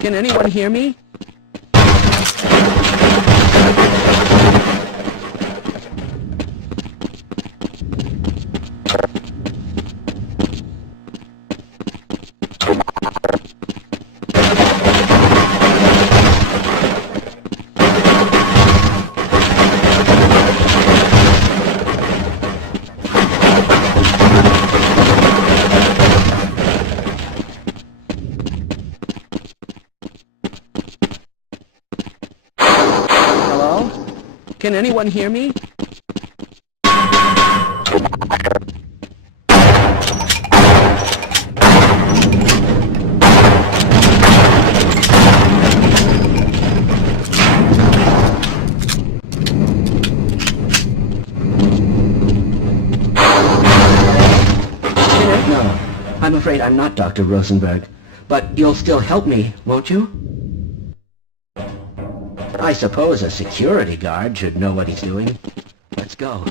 Can anyone hear me? Can anyone hear me? No, I'm afraid I'm not Dr. Rosenberg, but you'll still help me, won't you? I suppose a security guard should know what he's doing. Let's go.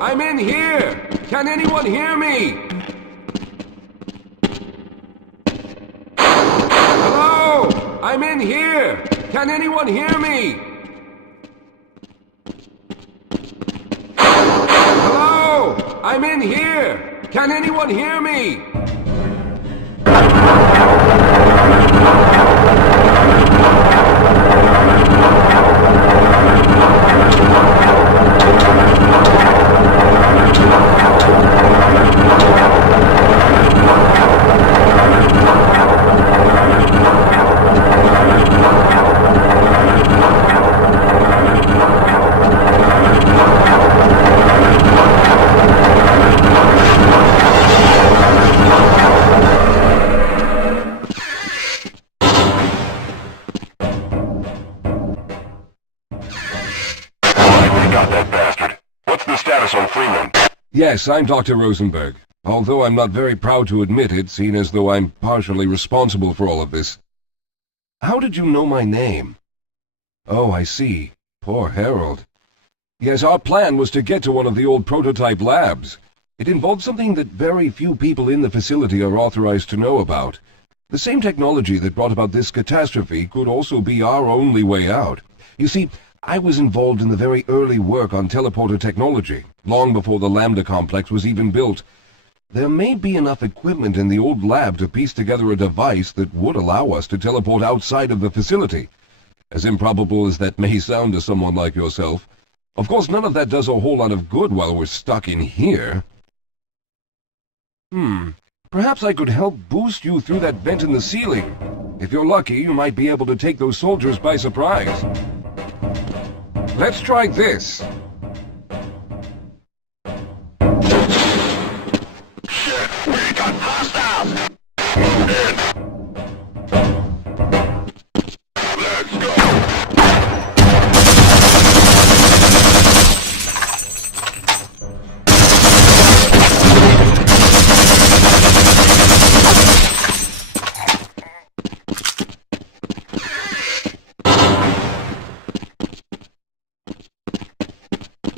I'm in here! Can anyone hear me? Hello? I'm in here! Can anyone hear me? Hello? I'm in here! Can anyone hear me? Yes, I'm Dr. Rosenberg, although I'm not very proud to admit it, seeing as though I'm partially responsible for all of this. How did you know my name? Oh, I see. Poor Harold. Yes, our plan was to get to one of the old prototype labs. It involved something that very few people in the facility are authorized to know about. The same technology that brought about this catastrophe could also be our only way out. You see, I was involved in the very early work on teleporter technology, long before the Lambda complex was even built. There may be enough equipment in the old lab to piece together a device that would allow us to teleport outside of the facility. As improbable as that may sound to someone like yourself, of course none of that does a whole lot of good while we're stuck in here. Perhaps I could help boost you through that vent in the ceiling. If you're lucky, you might be able to take those soldiers by surprise. Let's try this. Shit, we got hostiles! Move in! Let's go!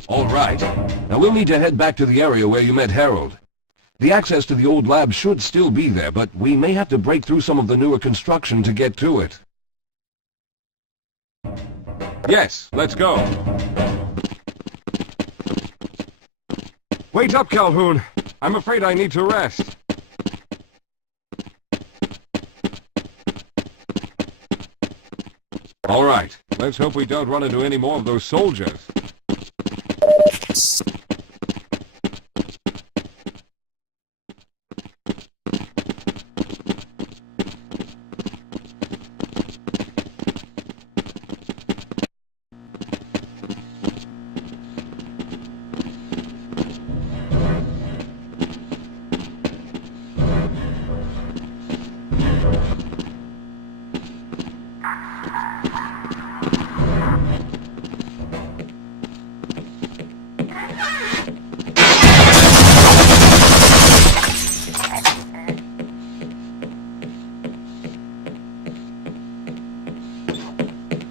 All right. Now we'll need to head back to the area where you met Harold. The access to the old lab should still be there, but we may have to break through some of the newer construction to get to it. Yes, let's go. Wait up, Calhoun. I'm afraid I need to rest. All right, let's hope we don't run into any more of those soldiers.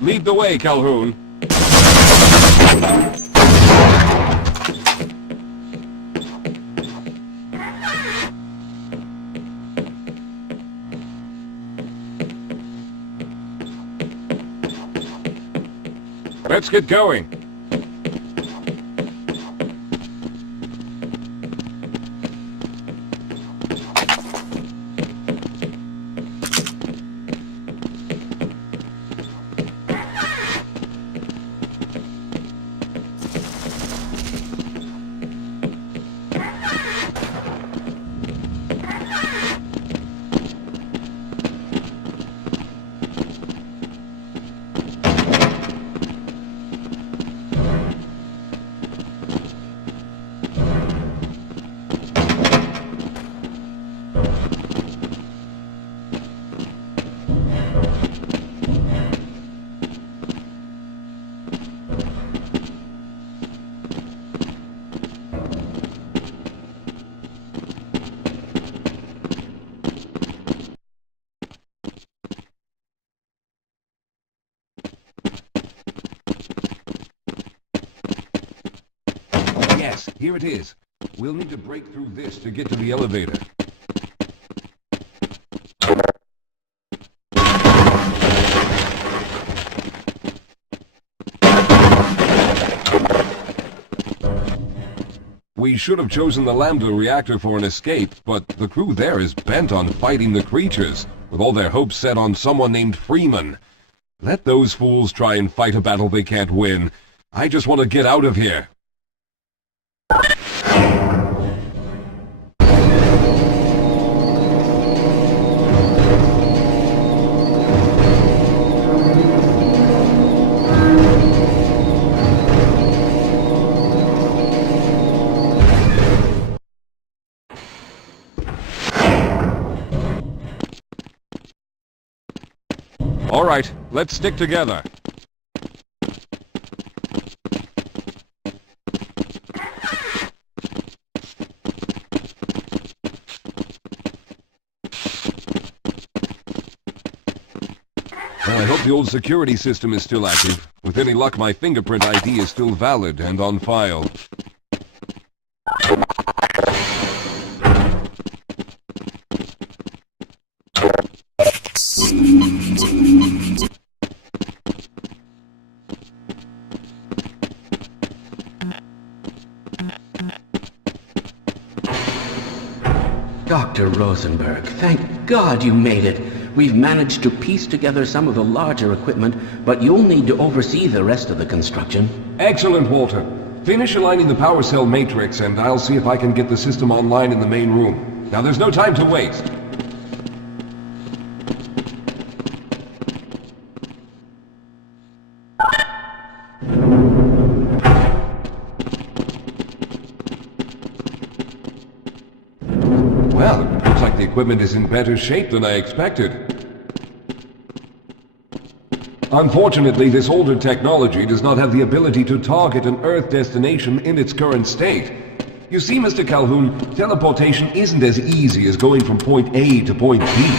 Lead the way, Calhoun. Let's get going. Yes, here it is. We'll need to break through this to get to the elevator. We should have chosen the Lambda reactor for an escape, but the crew there is bent on fighting the creatures, with all their hopes set on someone named Freeman. Let those fools try and fight a battle they can't win. I just want to get out of here. All right, let's stick together. Well, I hope the old security system is still active. With any luck, my fingerprint ID is still valid and on file. Dr. Rosenberg, thank God you made it. We've managed to piece together some of the larger equipment, but you'll need to oversee the rest of the construction. Excellent, Walter. Finish aligning the power cell matrix, and I'll see if I can get the system online in the main room. Now, there's no time to waste. Well, it looks like the equipment is in better shape than I expected. Unfortunately, this older technology does not have the ability to target an Earth destination in its current state. You see, Mr. Calhoun, teleportation isn't as easy as going from point A to point B.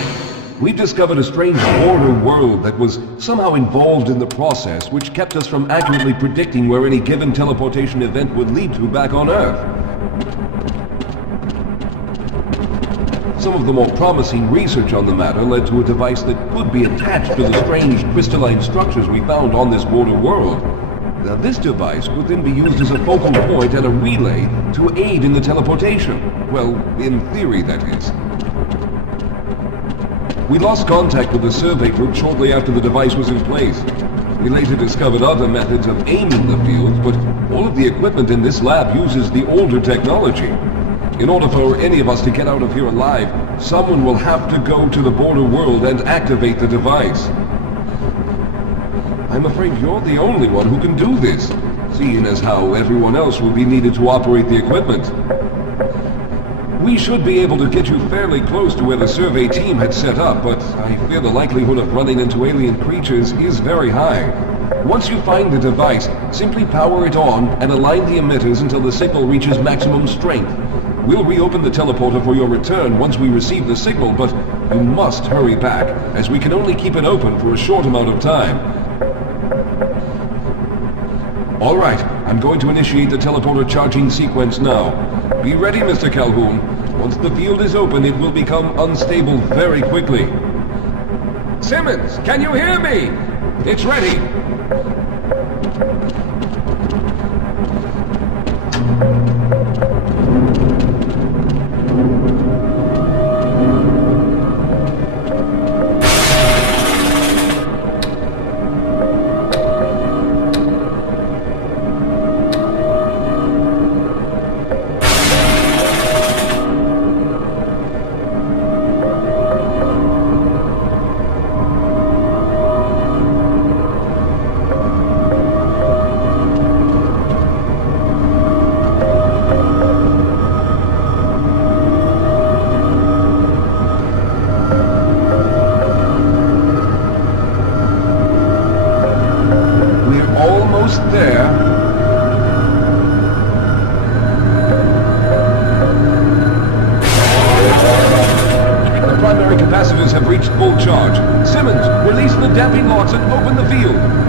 We've discovered a strange border world that was somehow involved in the process, which kept us from accurately predicting where any given teleportation event would lead to back on Earth. Some of the more promising research on the matter led to a device that could be attached to the strange crystalline structures we found on this border world. Now, this device could then be used as a focal point and a relay to aid in the teleportation. Well, in theory, that is. We lost contact with the survey group shortly after the device was in place. We later discovered other methods of aiming the fields, but all of the equipment in this lab uses the older technology. In order for any of us to get out of here alive, someone will have to go to the border world and activate the device. I'm afraid you're the only one who can do this, seeing as how everyone else will be needed to operate the equipment. We should be able to get you fairly close to where the survey team had set up, but I fear the likelihood of running into alien creatures is very high. Once you find the device, simply power it on and align the emitters until the signal reaches maximum strength. We'll reopen the teleporter for your return once we receive the signal, but you must hurry back, as we can only keep it open for a short amount of time. All right, I'm going to initiate the teleporter charging sequence now. Be ready, Mr. Calhoun. Once the field is open, it will become unstable very quickly. Simmons, can you hear me? It's ready. There. The primary capacitors have reached full charge. Simmons, release the damping locks and open the field.